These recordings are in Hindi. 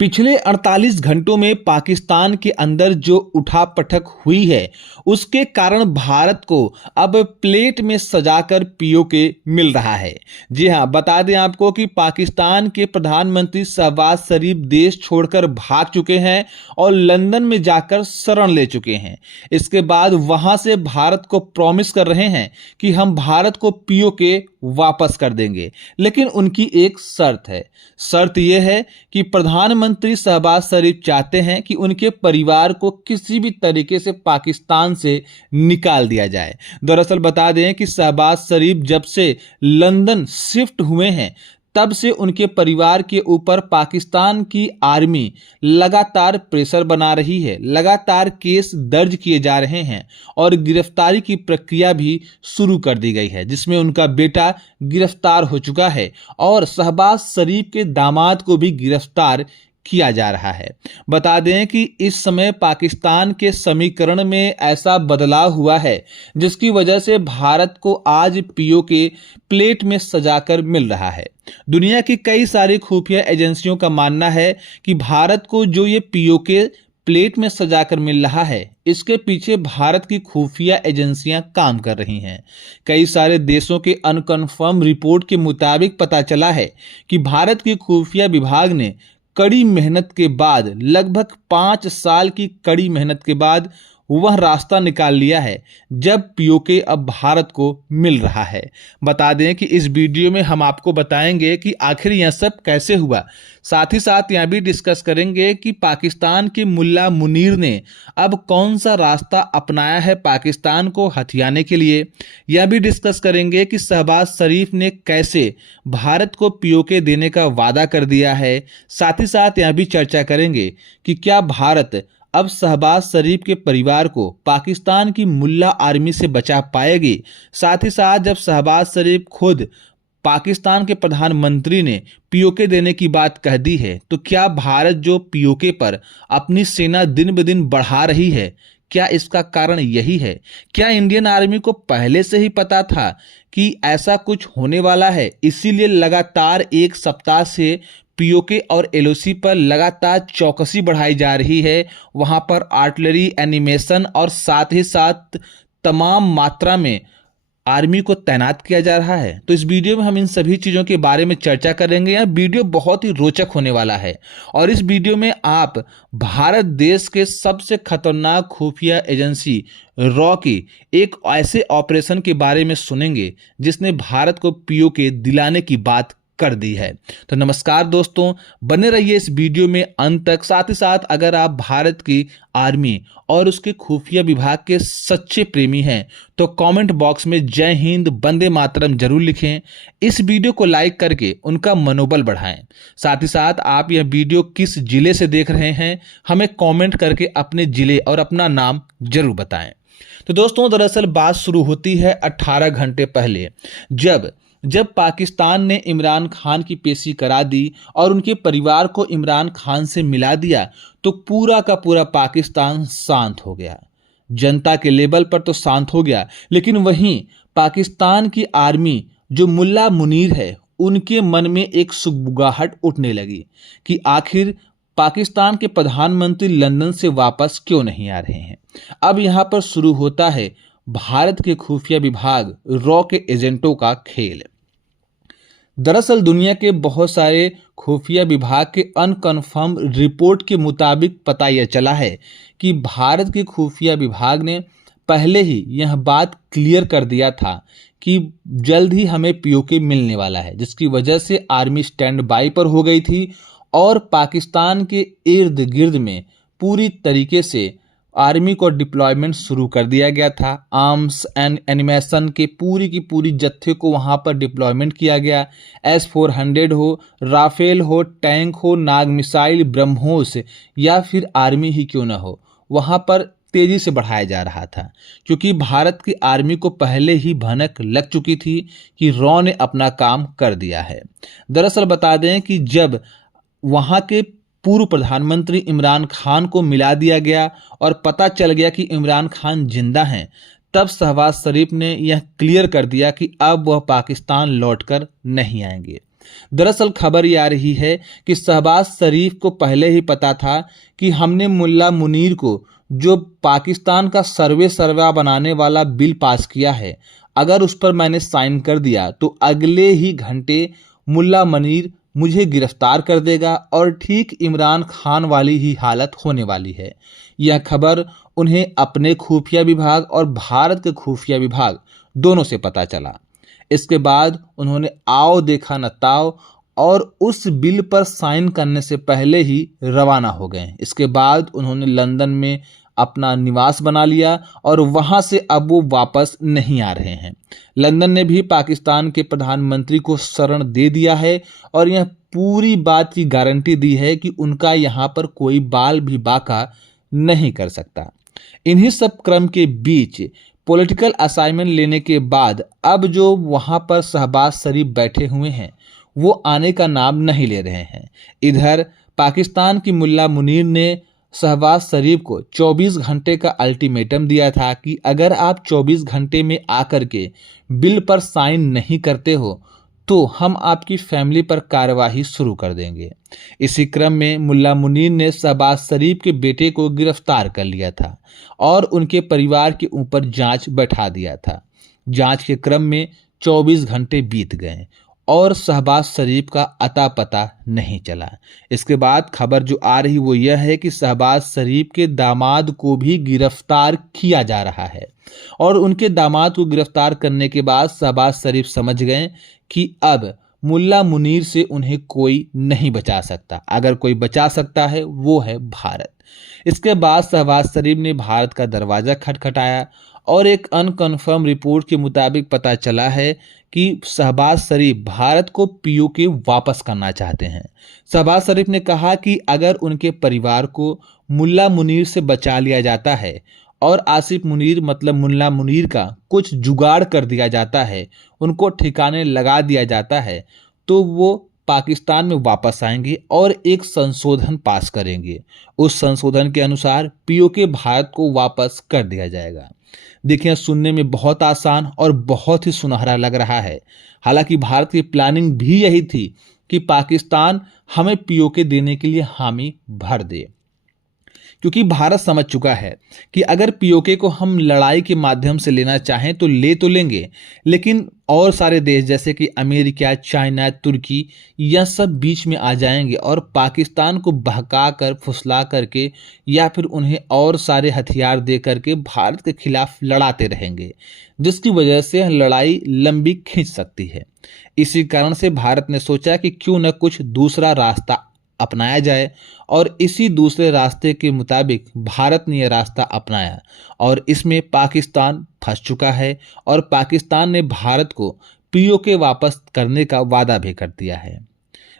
पिछले 48 घंटों में पाकिस्तान के अंदर जो उठापटक हुई है उसके कारण भारत को अब प्लेट में सजाकर पीओके मिल रहा है। जी हां, बता दें आपको कि पाकिस्तान के प्रधानमंत्री शहबाज शरीफ देश छोड़कर भाग चुके हैं और लंदन में जाकर शरण ले चुके हैं। इसके बाद वहां से भारत को प्रॉमिस कर रहे हैं कि हम भारत को पीओके वापस कर देंगे, लेकिन उनकी एक शर्त है। शर्त यह है कि प्रधानमंत्री शहबाज शरीफ चाहते हैं कि उनके परिवार को किसी भी तरीके से पाकिस्तान से निकाल दिया जाए। दरअसल बता दें कि शहबाज शरीफ जब से लंदन शिफ्ट हुए हैं तब से उनके परिवार के ऊपर पाकिस्तान की आर्मी लगातार प्रेशर बना रही है, लगातार केस दर्ज किए जा रहे हैं और गिरफ्तारी की प्रक्रिया भी शुरू कर दी गई है, जिसमें उनका बेटा गिरफ्तार हो चुका है और शहबाज शरीफ के दामाद को भी गिरफ्तार किया जा रहा है। बता दें कि इस समय पाकिस्तान के समीकरण में ऐसा बदलाव हुआ है जिसकी वजह से भारत को आज पीओके प्लेट में सजाकर मिल रहा है। दुनिया की कई सारी खुफिया एजेंसियों का मानना है कि भारत को जो ये पीओके प्लेट में सजाकर मिल रहा है इसके पीछे भारत की खुफिया एजेंसियां काम कर रही हैं। कई सारे देशों के अनकन्फर्म रिपोर्ट के मुताबिक पता चला है कि भारत की खुफिया विभाग ने कड़ी मेहनत के बाद, लगभग 5 साल की कड़ी मेहनत के बाद वह रास्ता निकाल लिया है जब पीओके अब भारत को मिल रहा है। बता दें कि इस वीडियो में हम आपको बताएंगे कि आखिर यह सब कैसे हुआ। साथ ही साथ यह भी डिस्कस करेंगे कि पाकिस्तान के मुल्ला मुनीर ने अब कौन सा रास्ता अपनाया है पाकिस्तान को हथियाने के लिए। यह भी डिस्कस करेंगे कि शहबाज शरीफ ने कैसे भारत को पीओके देने का वादा कर दिया है। साथ ही साथ यह भी चर्चा करेंगे कि क्या भारत अब शहबाज शरीफ के परिवार को पाकिस्तान की मुल्ला आर्मी से बचा पाएगी। साथ ही साथ जब शहबाज शरीफ खुद पाकिस्तान के प्रधानमंत्री ने पीओके देने की बात कह दी है तो क्या भारत जो पीओके पर अपनी सेना दिन ब दिन बढ़ा रही है, क्या इसका कारण यही है? क्या इंडियन आर्मी को पहले से ही पता था कि ऐसा कुछ होने वाला है, इसीलिए लगातार एक सप्ताह से पीओके और एलओसी पर लगातार चौकसी बढ़ाई जा रही है? वहां पर आर्टिलरी, एनिमेशन और साथ ही साथ तमाम मात्रा में आर्मी को तैनात किया जा रहा है। तो इस वीडियो में हम इन सभी चीज़ों के बारे में चर्चा करेंगे। यह वीडियो बहुत ही रोचक होने वाला है और इस वीडियो में आप भारत देश के सबसे खतरनाक खुफिया एजेंसी रॉ की एक ऐसे ऑपरेशन के बारे में सुनेंगे जिसने भारत को पीओके दिलाने की बात कर दी है। तो नमस्कार दोस्तों, बने रहिए इस वीडियो में अंत तक। साथ ही साथ अगर आप भारत की आर्मी और उसके खुफिया विभाग के सच्चे प्रेमी हैं तो कमेंट बॉक्स में जय हिंद, वंदे मातरम जरूर लिखें। इस वीडियो को लाइक करके उनका मनोबल बढ़ाएं। साथ ही साथ आप यह वीडियो किस जिले से देख रहे हैं हमें कमेंट करके अपने जिले और अपना नाम जरूर बताएं। तो दोस्तों, दरअसल बात शुरू होती है 18 घंटे पहले जब पाकिस्तान ने इमरान खान की पेशी करा दी और उनके परिवार को इमरान खान से मिला दिया तो पूरा का पूरा पाकिस्तान शांत हो गया। जनता के लेवल पर तो शांत हो गया, लेकिन वहीं पाकिस्तान की आर्मी जो मुल्ला मुनीर है उनके मन में एक सुगबुगाहट उठने लगी कि आखिर पाकिस्तान के प्रधानमंत्री लंदन से वापस क्यों नहीं आ रहे हैं। अब यहाँ पर शुरू होता है भारत के खुफिया विभाग रॉ के एजेंटों का खेल। दरअसल दुनिया के बहुत सारे खुफिया विभाग के अनकन्फर्म रिपोर्ट के मुताबिक पता यह चला है कि भारत के खुफिया विभाग ने पहले ही यह बात क्लियर कर दिया था कि जल्द ही हमें पीओके मिलने वाला है, जिसकी वजह से आर्मी स्टैंड बाई पर हो गई थी और पाकिस्तान के इर्द गिर्द में पूरी तरीके से आर्मी को डिप्लॉयमेंट शुरू कर दिया गया था। आर्म्स एंड एनिमेशन के पूरी की पूरी जत्थे को वहां पर डिप्लॉयमेंट किया गया। S-400 हो, राफेल हो, टैंक हो, नाग मिसाइल, ब्रह्मोस या फिर आर्मी ही क्यों ना हो, वहां पर तेजी से बढ़ाया जा रहा था क्योंकि भारत की आर्मी को पहले ही भनक लग चुकी थी कि रॉ ने अपना काम कर दिया है। दरअसल बता दें कि जब वहां के पूर्व प्रधानमंत्री इमरान खान को मिला दिया गया और पता चल गया कि इमरान खान जिंदा हैं, तब शहबाज शरीफ ने यह क्लियर कर दिया कि अब वह पाकिस्तान लौटकर नहीं आएंगे। दरअसल खबर ये आ रही है कि शहबाज शरीफ को पहले ही पता था कि हमने मुल्ला मुनीर को जो पाकिस्तान का सर्वा बनाने वाला बिल पास किया है, अगर उस पर मैंने साइन कर दिया तो अगले ही घंटे मुल्ला मुनीर मुझे गिरफ्तार कर देगा और ठीक इमरान खान वाली ही हालत होने वाली है। यह खबर उन्हें अपने खुफिया विभाग और भारत के खुफिया विभाग दोनों से पता चला। इसके बाद उन्होंने आओ देखा न ताओ और उस बिल पर साइन करने से पहले ही रवाना हो गए। इसके बाद उन्होंने लंदन में अपना निवास बना लिया और वहां से अब वो वापस नहीं आ रहे हैं। लंदन ने भी पाकिस्तान के प्रधानमंत्री को शरण दे दिया है और यह पूरी बात की गारंटी दी है कि उनका यहाँ पर कोई बाल भी बाका नहीं कर सकता। इन्हीं सब क्रम के बीच पॉलिटिकल असाइनमेंट लेने के बाद अब जो वहां पर शहबाज शरीफ बैठे हुए हैं वो आने का नाम नहीं ले रहे हैं। इधर पाकिस्तान की मुल्ला मुनीर ने शहबाज शरीफ को 24 घंटे का अल्टीमेटम दिया था कि अगर आप 24 घंटे में आकर के बिल पर साइन नहीं करते हो तो हम आपकी फैमिली पर कार्यवाही शुरू कर देंगे। इसी क्रम में मुल्ला मुनीर ने शहबाज शरीफ के बेटे को गिरफ्तार कर लिया था और उनके परिवार के ऊपर जांच बैठा दिया था। जांच के क्रम में 24 घंटे बीत गए और शहबाज शरीफ का अता पता नहीं चला। इसके बाद खबर जो आ रही वो यह है कि शहबाज शरीफ के दामाद को भी गिरफ्तार किया जा रहा है और उनके दामाद को गिरफ्तार करने के बाद शहबाज शरीफ समझ गए कि अब मुल्ला मुनीर से उन्हें कोई नहीं बचा सकता। अगर कोई बचा सकता है वो है भारत। इसके बाद शहबाज शरीफ ने भारत का दरवाजा खटखटाया और एक अनकन्फर्म रिपोर्ट के मुताबिक पता चला है कि शहबाज शरीफ भारत को पीओके वापस करना चाहते हैं। शहबाज शरीफ ने कहा कि अगर उनके परिवार को मुल्ला मुनीर से बचा लिया जाता है और आसिफ मुनीर मतलब मुल्ला मुनीर का कुछ जुगाड़ कर दिया जाता है, उनको ठिकाने लगा दिया जाता है, तो वो पाकिस्तान में वापस आएंगे और एक संशोधन पास करेंगे। उस संशोधन के अनुसार पीओके भारत को वापस कर दिया जाएगा। देखिए, सुनने में बहुत आसान और बहुत ही सुनहरा लग रहा है। हालांकि भारत की प्लानिंग भी यही थी कि पाकिस्तान हमें पीओके देने के लिए हामी भर दे, क्योंकि भारत समझ चुका है कि अगर पीओके को हम लड़ाई के माध्यम से लेना चाहें तो लेंगे, लेकिन और सारे देश जैसे कि अमेरिका, चाइना, तुर्की यह सब बीच में आ जाएंगे और पाकिस्तान को बहका कर, फुसला करके या फिर उन्हें और सारे हथियार दे करके भारत के खिलाफ लड़ाते रहेंगे, जिसकी वजह से लड़ाई लंबी खींच सकती है। इसी कारण से भारत ने सोचा कि क्यों न कुछ दूसरा रास्ता अपनाया जाए और इसी दूसरे रास्ते के मुताबिक भारत ने यह रास्ता अपनाया और इसमें पाकिस्तान फंस चुका है और पाकिस्तान ने भारत को पीओके वापस करने का वादा भी कर दिया है।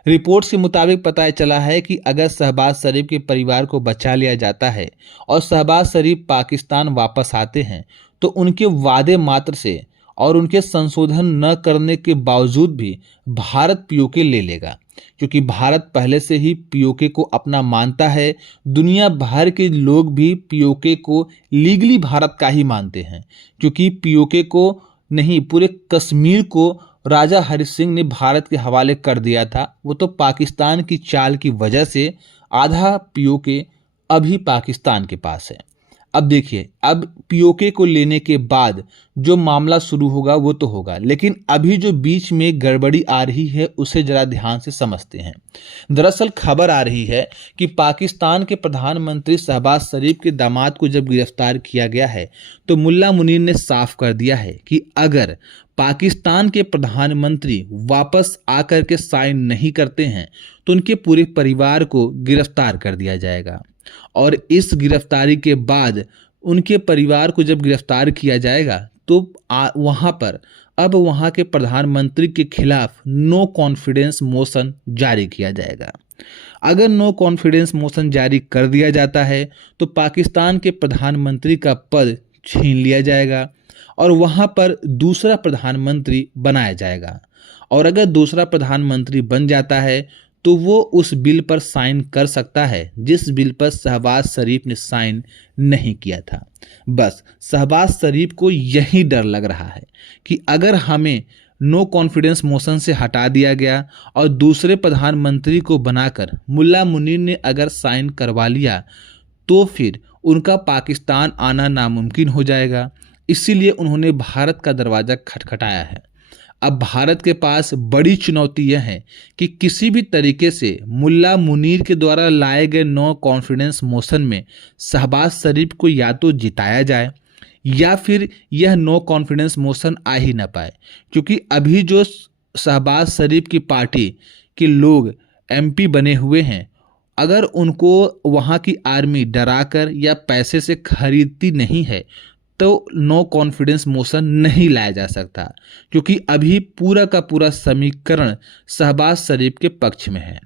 रिपोर्ट्स के मुताबिक पता चला है कि अगर शहबाज शरीफ के परिवार को बचा लिया जाता है और शहबाज शरीफ पाकिस्तान वापस आते हैं तो उनके वादे मात्र से और उनके संशोधन न करने के बावजूद भी भारत पीओके ले लेगा, क्योंकि भारत पहले से ही पीओके को अपना मानता है। दुनिया भर के लोग भी पीओके को लीगली भारत का ही मानते हैं, क्योंकि पीओके को नहीं पूरे कश्मीर को राजा हरि सिंह ने भारत के हवाले कर दिया था। वो तो पाकिस्तान की चाल की वजह से आधा पीओके अभी पाकिस्तान के पास है। अब देखिए, अब पीओके को लेने के बाद जो मामला शुरू होगा वो तो होगा, लेकिन अभी जो बीच में गड़बड़ी आ रही है उसे जरा ध्यान से समझते हैं। दरअसल खबर आ रही है कि पाकिस्तान के प्रधानमंत्री शहबाज शरीफ के दामाद को जब गिरफ्तार किया गया है तो मुल्ला मुनीर ने साफ कर दिया है कि अगर पाकिस्तान के प्रधानमंत्री वापस आकर के साइन नहीं करते हैं तो उनके पूरे परिवार को गिरफ्तार कर दिया जाएगा और इस गिरफ्तारी के बाद उनके परिवार को जब गिरफ्तार किया जाएगा तो वहां पर अब वहां के प्रधानमंत्री के खिलाफ नो कॉन्फिडेंस मोशन जारी किया जाएगा। अगर नो कॉन्फिडेंस मोशन जारी कर दिया जाता है तो पाकिस्तान के प्रधानमंत्री का पद छीन लिया जाएगा और वहां पर दूसरा प्रधानमंत्री बनाया जाएगा और अगर दूसरा प्रधानमंत्री बन जाता है तो वो उस बिल पर साइन कर सकता है जिस बिल पर शहबाज शरीफ ने साइन नहीं किया था। बस शहबाज शरीफ को यही डर लग रहा है कि अगर हमें नो कॉन्फिडेंस मोशन से हटा दिया गया और दूसरे प्रधानमंत्री को बनाकर मुल्ला मुनीर ने अगर साइन करवा लिया तो फिर उनका पाकिस्तान आना नामुमकिन हो जाएगा। इसीलिए उन्होंने भारत का दरवाज़ा खटखटाया है। अब भारत के पास बड़ी चुनौती यह है कि किसी भी तरीके से मुल्ला मुनीर के द्वारा लाए गए नो कॉन्फिडेंस मोशन में शहबाज शरीफ को या तो जिताया जाए या फिर यह नो कॉन्फिडेंस मोशन आ ही ना पाए, क्योंकि अभी जो शहबाज शरीफ की पार्टी के लोग एमपी बने हुए हैं, अगर उनको वहाँ की आर्मी डराकर या पैसे से खरीदती नहीं है तो नो कॉन्फिडेंस मोशन नहीं लाया जा सकता, क्योंकि अभी पूरा का पूरा समीकरण शहबाज शरीफ के पक्ष में है।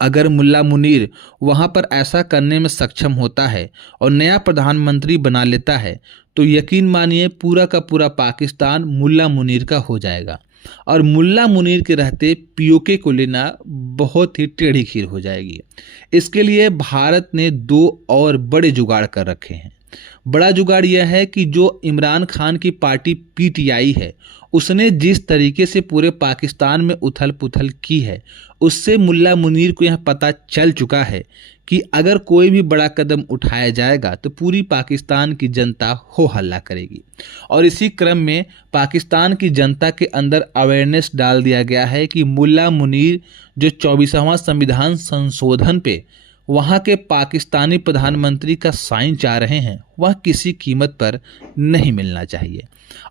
अगर मुल्ला मुनीर वहां पर ऐसा करने में सक्षम होता है और नया प्रधानमंत्री बना लेता है तो यकीन मानिए पूरा का पूरा पाकिस्तान मुल्ला मुनीर का हो जाएगा और मुल्ला मुनीर के रहते पीओके को लेना बहुत ही टेढ़ी खीर हो जाएगी। इसके लिए भारत ने दो और बड़े जुगाड़ कर रखे हैं। बड़ा जुगाड़ यह है कि जो इमरान खान की पार्टी पीटीआई है उसने जिस तरीके से पूरे पाकिस्तान में उथल पुथल की है, उससे मुल्ला मुनीर को यह पता चल चुका है कि अगर कोई भी बड़ा कदम उठाया जाएगा तो पूरी पाकिस्तान की जनता हो हल्ला करेगी। और इसी क्रम में पाकिस्तान की जनता के अंदर अवेयरनेस डाल दिया गया है कि मुल्ला मुनीर जो 24वां संविधान संशोधन पे वहाँ के पाकिस्तानी प्रधानमंत्री का साइन चाह रहे हैं, वह किसी कीमत पर नहीं मिलना चाहिए।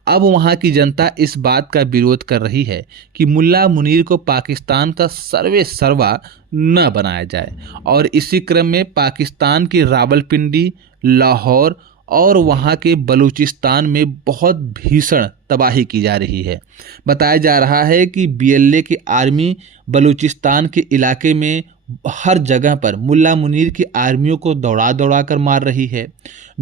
अब वहाँ की जनता इस बात का विरोध कर रही है कि मुल्ला मुनीर को पाकिस्तान का सर्वे सर्वा न बनाया जाए और इसी क्रम में पाकिस्तान की रावलपिंडी, लाहौर और वहाँ के बलूचिस्तान में बहुत भीषण तबाही की जा रही है। बताया जा रहा है कि बीएलए की आर्मी बलूचिस्तान के इलाके में हर जगह पर मुल्ला मुनीर की आर्मियों को दौड़ा दौड़ा कर मार रही है।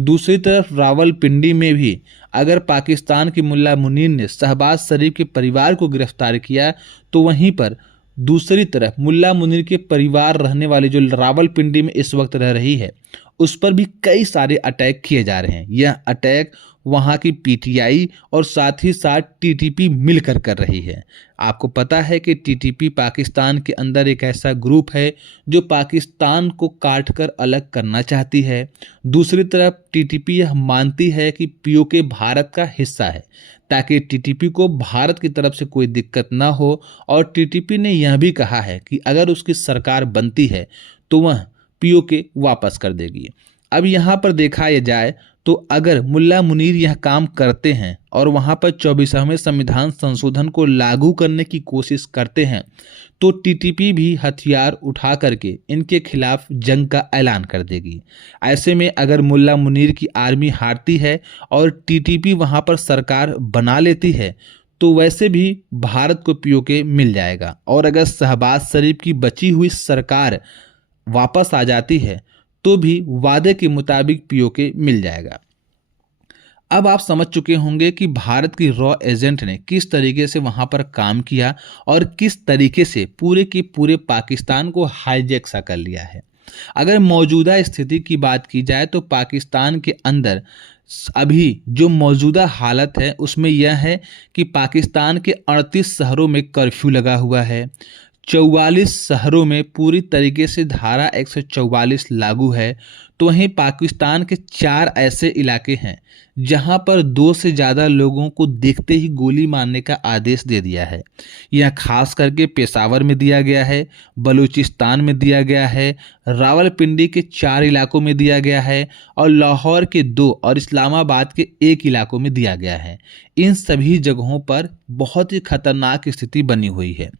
दूसरी तरफ रावलपिंडी में भी अगर पाकिस्तान की मुल्ला मुनीर ने शहबाज शरीफ के परिवार को गिरफ्तार किया तो वहीं पर दूसरी तरफ मुल्ला मुनीर के परिवार रहने वाली जो रावलपिंडी में इस वक्त रह रही है उस पर भी कई सारे अटैक किए जा रहे हैं। यह अटैक वहाँ की पीटीआई और साथ ही साथ टीटीपी मिलकर कर रही है। आपको पता है कि टीटीपी पाकिस्तान के अंदर एक ऐसा ग्रुप है जो पाकिस्तान को काट कर अलग करना चाहती है। दूसरी तरफ टीटीपी यह मानती है कि पीओके भारत का हिस्सा है ताकि टीटीपी को भारत की तरफ से कोई दिक्कत ना हो। और टीटीपी ने यह भी कहा है कि अगर उसकी सरकार बनती है तो वह पीओके वापस कर देगी। अब यहाँ पर देखा जाए तो अगर मुल्ला मुनीर यह काम करते हैं और वहाँ पर 24वें संविधान संशोधन को लागू करने की कोशिश करते हैं तो टीटीपी भी हथियार उठा करके इनके खिलाफ जंग का ऐलान कर देगी। ऐसे में अगर मुल्ला मुनीर की आर्मी हारती है और टीटीपी वहाँ पर सरकार बना लेती है तो वैसे भी भारत को पीओके मिल जाएगा और अगर शहबाज शरीफ की बची हुई सरकार वापस आ जाती है तो भी वादे के मुताबिक पीओके मिल जाएगा। अब आप समझ चुके होंगे कि भारत की रॉ एजेंट ने किस तरीके से वहां पर काम किया और किस तरीके से पूरे के पूरे पाकिस्तान को हाईजैक सा कर लिया है। अगर मौजूदा स्थिति की बात की जाए तो पाकिस्तान के अंदर अभी जो मौजूदा हालत है उसमें यह है कि पाकिस्तान के 38 शहरों में कर्फ्यू लगा हुआ है। 44 शहरों में पूरी तरीके से धारा 144 लागू है। तो वहीं पाकिस्तान के 4 ऐसे इलाके हैं जहां पर 2 से ज़्यादा लोगों को देखते ही गोली मारने का आदेश दे दिया है। यह खास करके पेशावर में दिया गया है, बलूचिस्तान में दिया गया है, रावलपिंडी के 4 इलाकों में दिया गया है और लाहौर के 2 और इस्लामाबाद के 1 इलाकों में दिया गया है। इन सभी जगहों पर बहुत ही खतरनाक स्थिति बनी हुई है।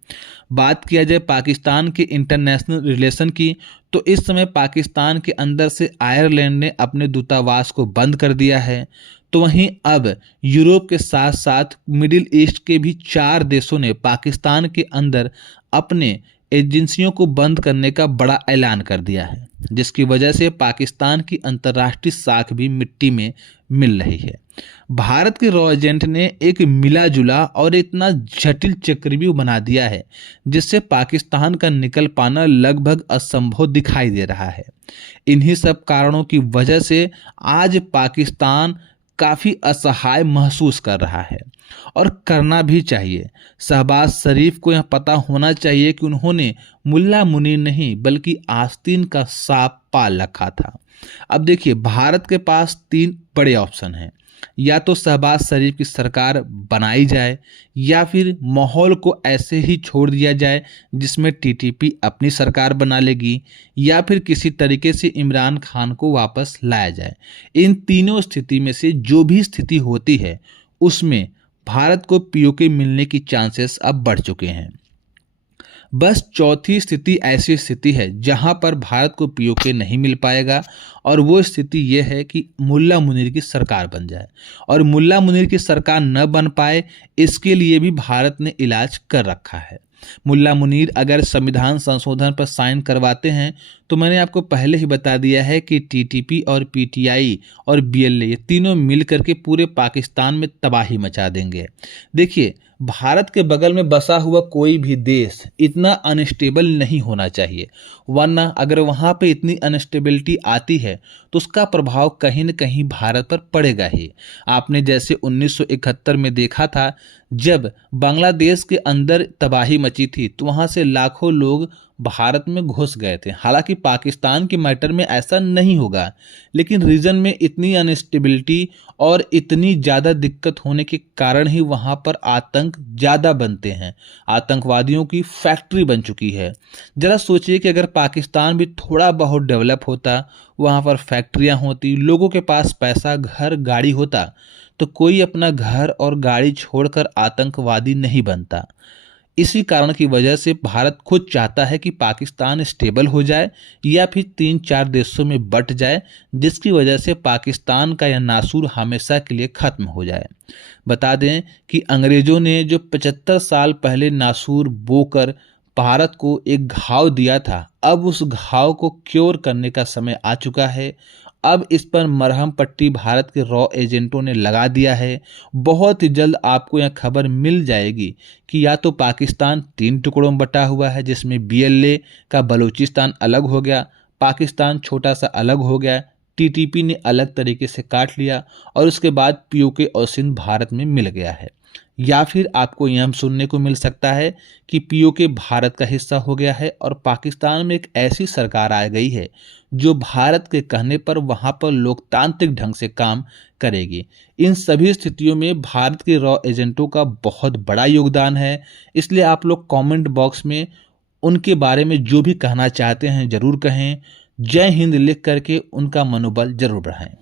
बात किया जाए पाकिस्तान के इंटरनेशनल रिलेशन की तो इस समय पाकिस्तान के अंदर से आयरलैंड ने अपने दूतावास को बंद कर दिया है। तो वहीं अब यूरोप के साथ साथ मिडिल ईस्ट के भी 4 देशों ने पाकिस्तान के अंदर अपने एजेंसियों को बंद करने का बड़ा ऐलान कर दिया है, जिसकी वजह से पाकिस्तान की अंतर्राष्ट्रीय साख भी मिट्टी में मिल रही है। भारत के रॉ एजेंट ने एक मिला जुला और इतना जटिल चक्रव्यूह बना दिया है जिससे पाकिस्तान का निकल पाना लगभग असंभव दिखाई दे रहा है। इन्हीं सब कारणों की वजह से आज पाकिस्तान काफ़ी असहाय महसूस कर रहा है और करना भी चाहिए। शहबाज शरीफ को यह पता होना चाहिए कि उन्होंने मुल्ला मुनीर नहीं बल्कि आस्तीन का सांप पाल रखा था। अब देखिए, भारत के पास तीन बड़े ऑप्शन हैं। या तो शहबाज शरीफ की सरकार बनाई जाए, या फिर माहौल को ऐसे ही छोड़ दिया जाए जिसमें टीटीपी अपनी सरकार बना लेगी, या फिर किसी तरीके से इमरान खान को वापस लाया जाए। इन तीनों स्थिति में से जो भी स्थिति होती है उसमें भारत को पीओके मिलने की चांसेस अब बढ़ चुके हैं। बस चौथी स्थिति ऐसी स्थिति है जहां पर भारत को पीओके नहीं मिल पाएगा, और वो स्थिति ये है कि मुल्ला मुनीर की सरकार बन जाए। और मुल्ला मुनीर की सरकार न बन पाए, इसके लिए भी भारत ने इलाज कर रखा है। मुल्ला मुनीर अगर संविधान संशोधन पर साइन करवाते हैं तो मैंने आपको पहले ही बता दिया है कि टीटीपी और पीटीआई और बीएलए ये तीनों मिल करके पूरे पाकिस्तान में तबाही मचा देंगे। देखिए, भारत के बगल में बसा हुआ कोई भी देश इतना अनस्टेबल नहीं होना चाहिए, वरना अगर वहाँ पे इतनी अनस्टेबिलिटी आती है तो उसका प्रभाव कहीं न कहीं भारत पर पड़ेगा ही। आपने जैसे 1971 में देखा था, जब बांग्लादेश के अंदर तबाही मची थी तो वहाँ से लाखों लोग भारत में घुस गए थे। हालांकि पाकिस्तान के मैटर में ऐसा नहीं होगा, लेकिन रीजन में इतनी अनस्टेबिलिटी और इतनी ज़्यादा दिक्कत होने के कारण ही वहाँ पर आतंक ज़्यादा बनते हैं। आतंकवादियों की फैक्ट्री बन चुकी है। ज़रा सोचिए कि अगर पाकिस्तान भी थोड़ा बहुत डेवलप होता, वहाँ पर फैक्ट्रियाँ होती, लोगों के पास पैसा, घर, गाड़ी होता, तो कोई अपना घर और गाड़ी छोड़कर आतंकवादी नहीं बनता। इसी कारण की वजह से भारत खुद चाहता है कि पाकिस्तान स्टेबल हो जाए या फिर 3-4 देशों में बट जाए, जिसकी वजह से पाकिस्तान का यह नासूर हमेशा के लिए खत्म हो जाए। बता दें कि अंग्रेजों ने जो 75 साल पहले नासूर बोकर भारत को एक घाव दिया था, अब उस घाव को क्योर करने का समय आ चुका है। अब इस पर मरहम पट्टी भारत के रॉ एजेंटों ने लगा दिया है। बहुत ही जल्द आपको यह खबर मिल जाएगी कि या तो पाकिस्तान 3 टुकड़ों में बटा हुआ है, जिसमें बीएलए का बलूचिस्तान अलग हो गया, पाकिस्तान छोटा सा अलग हो गया, टीटीपी ने अलग तरीके से काट लिया, और उसके बाद पीओके और सिंध भारत में मिल गया है। या फिर आपको यह सुनने को मिल सकता है कि पीओके भारत का हिस्सा हो गया है और पाकिस्तान में एक ऐसी सरकार आ गई है जो भारत के कहने पर वहां पर लोकतांत्रिक ढंग से काम करेगी। इन सभी स्थितियों में भारत के रॉ एजेंटों का बहुत बड़ा योगदान है। इसलिए आप लोग कमेंट बॉक्स में उनके बारे में जो भी कहना चाहते हैं जरूर कहें। जय हिंद लिख करके उनका मनोबल जरूर बढ़ाएं।